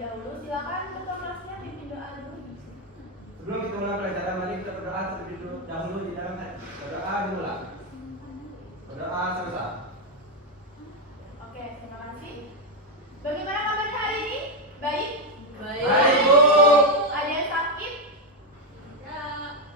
terlebih dahulu. Silakan ketua kelasnya pimpin doa dulu. Sebelum kita mulai pelajaran, mari kita berdoa terlebih dahulu di dalam hati. Berdoa dimulai. Berdoa selesai. Oke, terima kasih. Bagaimana kabarnya hari ini? Baik? Baik, Bu. Ada yang sakit? Ya,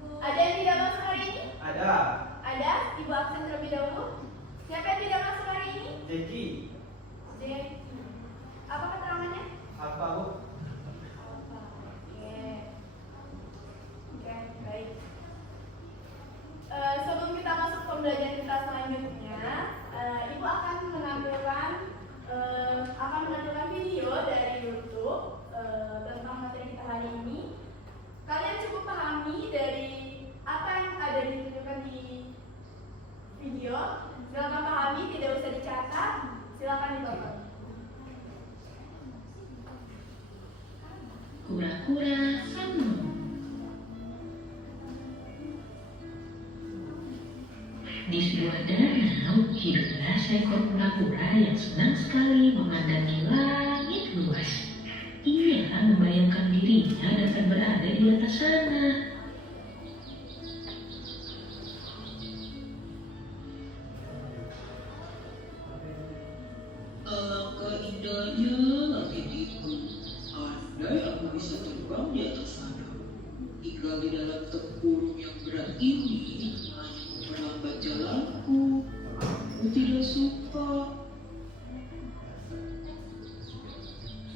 Bu. Ada yang tidak masuk hari ini? Ada. Ada? Ibu absen terlebih dahulu. Siapa yang tidak masuk hari ini? Jeki. Apa keterangannya? Apa, Bu? Oke. Oke, baik. Sebelum kita masuk ke pembelajaran kita selanjutnya, Ibu akan menampilkan video dari YouTube tentang materi kita hari ini. Kalian cukup pahami dari apa yang ada ditunjukkan di video. Silakan pahami, tidak usah dicatat. Silakan ditonton. Kura-kura Sanmo. Di sebuah danau hiduplah seekor kura-kura yang senang sekali memandangi langit luas. Ia membayangkan dirinya dapat berada di atas sana. Alangkah indahnya langit itu. Andai aku bisa terbang di atas sana. Tinggal di dalam tempurung yang berat ini hanya memperlambat jalanku. Aku tidak suka.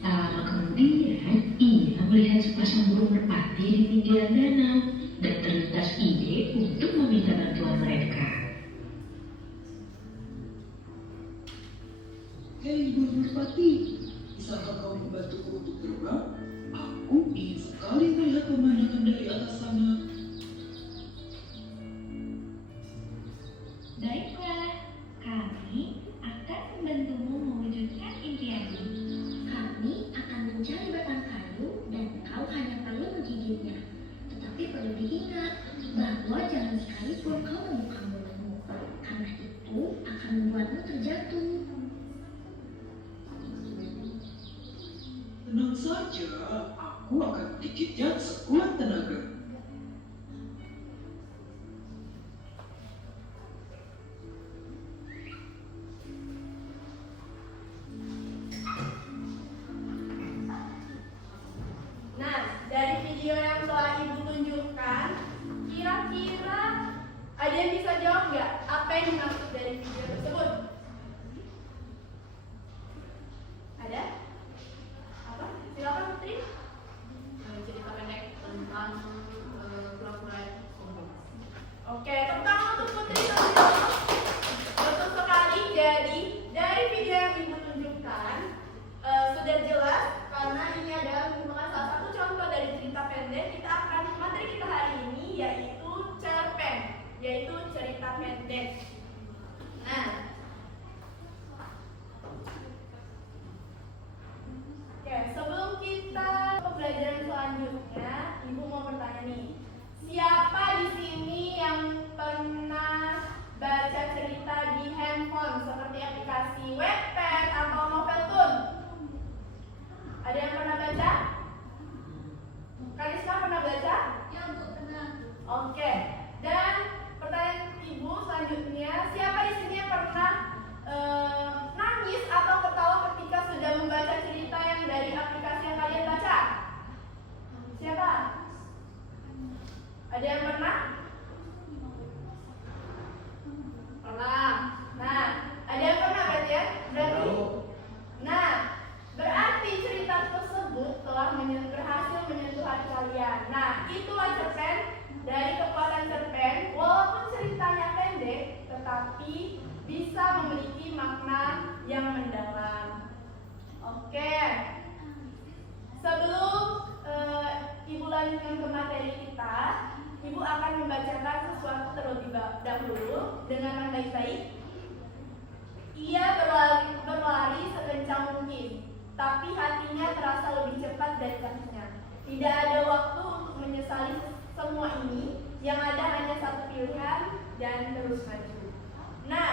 Tak lama kemudian, ia melihat sepasang burung merpati di pinggiran danau dan terlintas ide untuk meminta bantuan mereka. Hei burung merpati, bisakah kau membantuku untuk terbang? Aku ingin sekali melihat pemandangan dari atas sana. Baiklah, kami akan membantumu mewujudkan impianmu. Kami akan mencari batang kayu dan kau hanya perlu menggigitnya. Tetapi perlu diingat bahwa jangan sekalipun kau membuka mulutmu, karena itu akan membuatmu terjatuh. Tenang saja, aku akan menggigitnya sekuat tenaga. Nah, dari video yang telah Ibu tunjukkan, kira-kira ada yang bisa jawab nggak apa yang dimaksud dari video tersebut? Ada? Apa? Silakan Putri. Cerita pendek tentang kura-kura sombong. Oke, tepuk tangan untuk Putri terlebih dahulu. Betul sekali. Jadi dari video yang Ibu tunjukkan sudah jelas karena ini adalah merupakan salah satu contoh dari cerita pendek. Materi kita hari ini yaitu cerpen, yaitu cerita pendek. Nah, oke, sebelum kita ke pembelajaran selanjutnya, Ibu mau bertanya nih, siapa di sini yang pernah baca cerita di handphone seperti aplikasi Wattpad atau Noveltoon? Ada yang pernah baca? Kaliska pernah baca? Ya, Bu, tenang. Oke. Dan pertanyaan Ibu selanjutnya, siapa di sini yang pernah nangis atau ketawa ketika sudah membaca cerita yang dari aplikasi yang kalian baca? Siapa? Ada yang pernah? Pernah. Nah, ada yang pernah berarti ya? Berarti. Nah, berarti cerita tersebut telah berhasil menyentuh hati kalian. Nah, itulah cerpen. Dari kekuatan cerpen, walaupun ceritanya pendek, tetapi bisa memiliki makna yang mendalam. Oke. Sebelum Ibu lanjutkan ke materi kita, Ibu akan membacakan sesuatu terlebih dahulu dengan baik-baik. Ia berlari sekencang mungkin, tapi hatinya terasa lebih cepat dari kakinya. Tidak ada waktu untuk menyesali semua ini, yang ada hanya satu pilihan dan terus maju. Nah,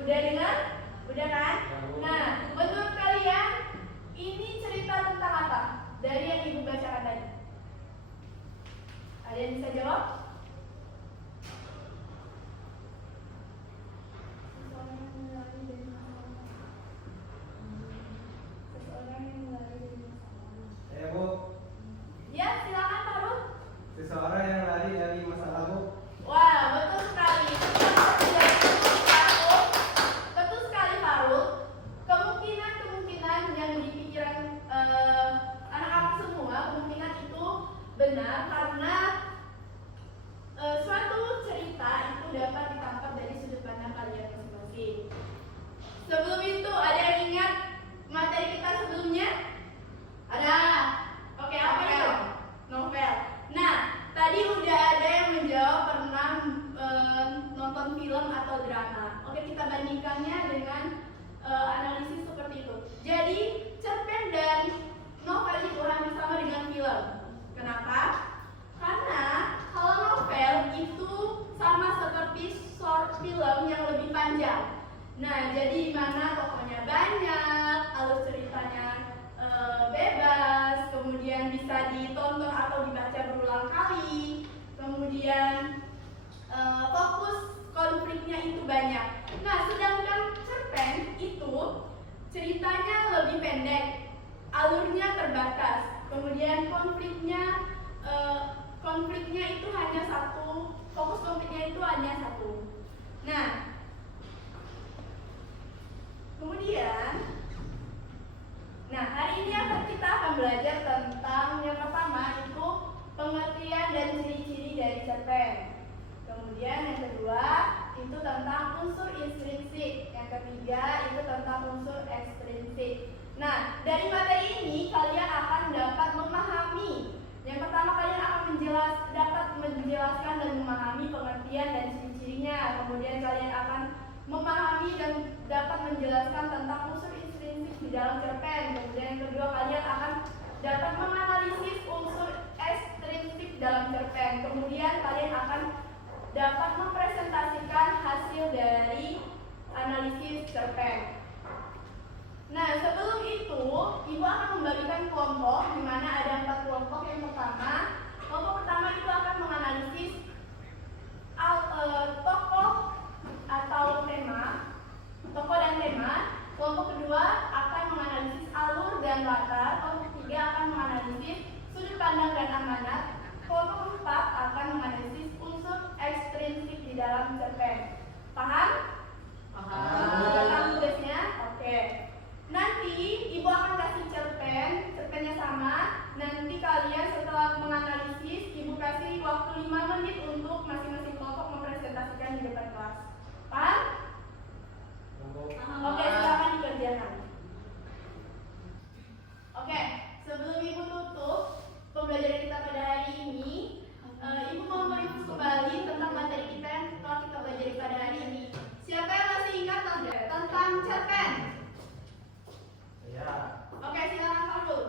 udah dengar? Udah kan? Nah, menurut kalian alurnya terbatas. Kemudian konfliknya itu hanya satu, fokus konfliknya itu hanya satu. Nah, kemudian, hari ini kita akan belajar tentang yang pertama itu pengertian dan ciri-ciri dari cerpen. Kemudian yang kedua itu tentang unsur intrinsik. Yang ketiga itu tentang unsur ekstrinsik. Nah, dari materi ini kalian akan dapat memahami. Yang pertama kalian akan dapat menjelaskan dan memahami pengertian dan ciri-cirinya. Kemudian kalian akan memahami dan dapat menjelaskan tentang unsur intrinsik di dalam cerpen. Kemudian yang kedua kalian akan dapat menganalisis unsur ekstrinsik dalam cerpen. Kemudian kalian akan dapat mempresentasikan hasil dari analisis cerpen. Nah, sebelum itu, Ibu akan membagikan kelompok, di mana ada 4 kelompok. Yang pertama, kelompok pertama itu akan menganalisis tokoh atau tokoh dan tema. Kelompok kedua akan menganalisis alur dan latar. Kelompok ketiga akan menganalisis sudut pandang dan amanat. Kelompok keempat akan menganalisis unsur ekstrinsik di dalam cerpen. Paham? Paham tugasnya? Oke. Nanti Ibu akan kasih cerpennya sama. Nanti kalian setelah menganalisis, Ibu kasih waktu 5 menit untuk masing-masing kelompok mempresentasikan di depan kelas. Paham? Oke, silakan dikerjakan. Oke, sebelum Ibu tutup pembelajaran kita pada hari ini, Ibu mau mereview kembali tentang materi kita yang telah kita pelajari pada hari ini. Siapa yang masih ingat tentang cerpen? Ya. Oke, silakan Farul.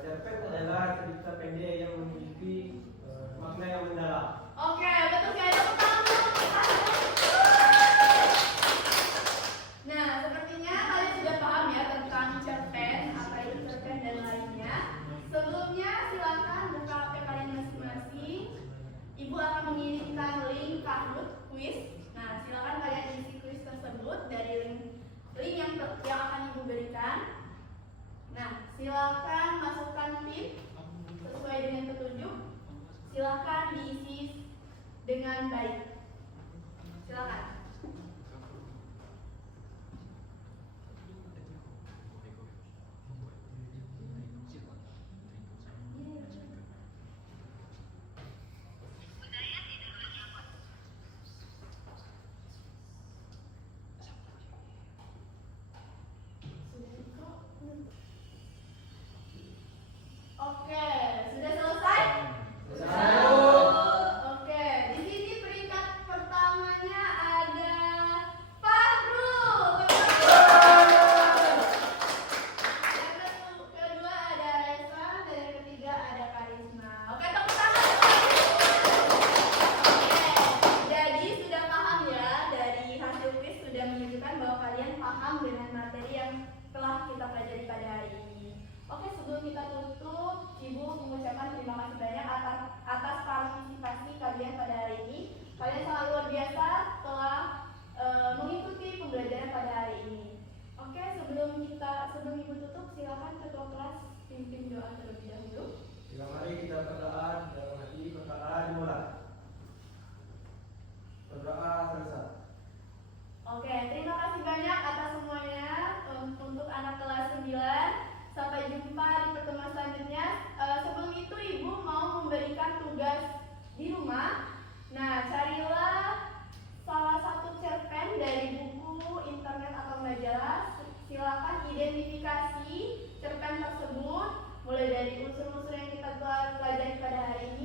Cerpen adalah cerita pendek yang memiliki makna yang mendalam. Oke, betul sekali. Tepuk tangan dulu untuk Farul. Nah, sepertinya kalian sudah paham ya tentang cerpen, apa itu cerpen dan lainnya. Sebelumnya silakan buka HP kalian masing-masing. Ibu akan mengirimkan link Kahoot quiz. Nah, silakan kalian isi quiz tersebut dari link yang akan Ibu berikan. Nah, silakan masukkan PIN sesuai dengan petunjuk. Silakan diisi dengan baik. Silakan. Oke, sudah selesai? Selesai. Oke, di sini peringkat pertamanya ada Fahrul. Yang kedua ada Reza dan yang ketiga ada Karisma. Oke, tepuk tangan. Oke, jadi sudah paham ya, dari hasil quiz sudah menunjukkan bahwa kalian paham dengan materi yang telah kita pelajari pada hari ini. Oke, sebelum kita tutup, Ibu mengucapkan terima kasih banyak atas partisipasi kalian pada hari ini. Kalian sangat luar biasa telah mengikuti pembelajaran pada hari ini. Oke, sebelum Ibu tutup, silakan ketua kelas pimpin doa terlebih dahulu. Mari kita berdoa dalam hati, berdoa dimulai. Berdoa selesai. Oke, terima kasih banyak atas semuanya untuk anak kelas 9. Sampai jumpa di pertemuan selanjutnya. Sebelum itu Ibu mau memberikan tugas di rumah. Nah, carilah salah satu cerpen dari buku, internet atau majalah. Silakan identifikasi cerpen tersebut mulai dari unsur-unsur yang kita telah pelajari pada hari ini.